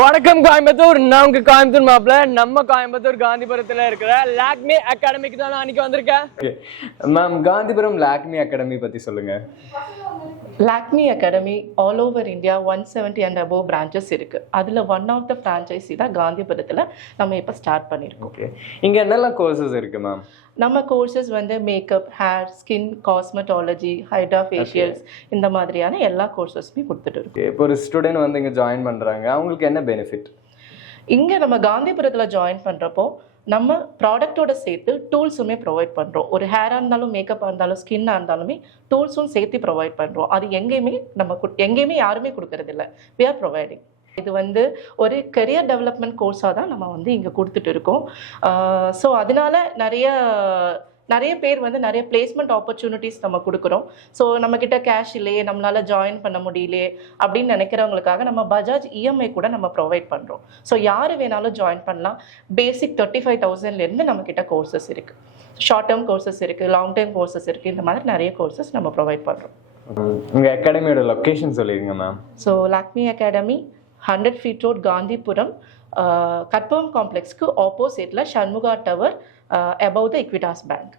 வணக்கம் கோயம்புத்தூர். நான் உங்க கோயம்புத்தூர் மாப்பிள்ள. நம்ம கோயம்புத்தூர் காந்திபுரத்துல இருக்கிற லாக்மி அகாடமிக்கு தான் நான் அன்னைக்கு வந்திருக்கேன். மேம், காந்திபுரம் லாக்மி அகாடமி பத்தி சொல்லுங்க. Lakme academy all over India 170 and above branches இருக்கு. அதில் ஒன் ஆஃப் த ஃப்ரான்ச்சைஸி தான் காந்திபுரத்தில் நம்ம இப்போ ஸ்டார்ட் பண்ணியிருக்கோம். ஓகே, இங்க என்னெல்லாம் கோர்சஸ் இருக்கு மேம்? நம்ம கோர்சஸ் வந்து makeup, hair, skin, cosmetology, hydra facials, இந்த மாதிரியான எல்லா கோர்சஸுமே கொடுத்துட்டு இருக்கோம். இப்போ ஒரு ஸ்டூடெண்ட் வந்து இங்க ஜாயின் பண்றாங்க, அவங்களுக்கு என்ன பெனிஃபிட்? இங்கே நம்ம காந்திபுரத்தில் ஜாயின் பண்ணுறப்போ நம்ம ப்ராடக்டோட சேர்த்து டூல்ஸுமே ப்ரொவைட் பண்ணுறோம். ஒரு ஹேராக இருந்தாலும், மேக்கப்பாக இருந்தாலும், ஸ்கின்னாக இருந்தாலுமே டூல்ஸும் சேர்த்து ப்ரொவைட் பண்ணுறோம். அது எங்கேயுமே யாருமே கொடுக்கறதில்ல. We are providing. இது வந்து ஒரு கரியர் டெவலப்மெண்ட் கோர்ஸாக தான் நம்ம வந்து இங்கே கொடுத்துட்டு இருக்கோம். ஸோ அதனால நிறைய பேர் வந்து நிறைய பிளேஸ்மெண்ட் ஆப்பர்ச்சுனிட்டிஸ் நம்ம கொடுக்குறோம். ஸோ நம்மக்கிட்ட கேஷ் இல்லையே, நம்மளால் ஜாயின் பண்ண முடியலையே அப்படின்னு நினைக்கிறவங்களுக்காக நம்ம பஜாஜ் இஎம்ஐ கூட நம்ம ப்ரொவைட் பண்ணுறோம். ஸோ யார் வேணாலும் ஜாயின் பண்ணலாம். பேசிக் 35,000லேருந்து நம்மக்கிட்ட கோர்சஸ் இருக்குது. ஷார்ட் டேர்ம் கோர்சஸ் இருக்குது, லாங் டேர்ம் கோர்சஸ் இருக்குது. இந்த மாதிரி நிறைய கோர்சஸ் நம்ம ப்ரொவைட் பண்ணுறோம். உங்கள் அகாடமியோட லொக்கேஷன் சொல்லிடுங்க ma'am. So Lakme academy 100 feet road, Gandhipuram, Karpagam காம்ப்ளெக்ஸ்க்கு ஆப்போசிட்டில் Shanmuga tower, above the Equitas Bank.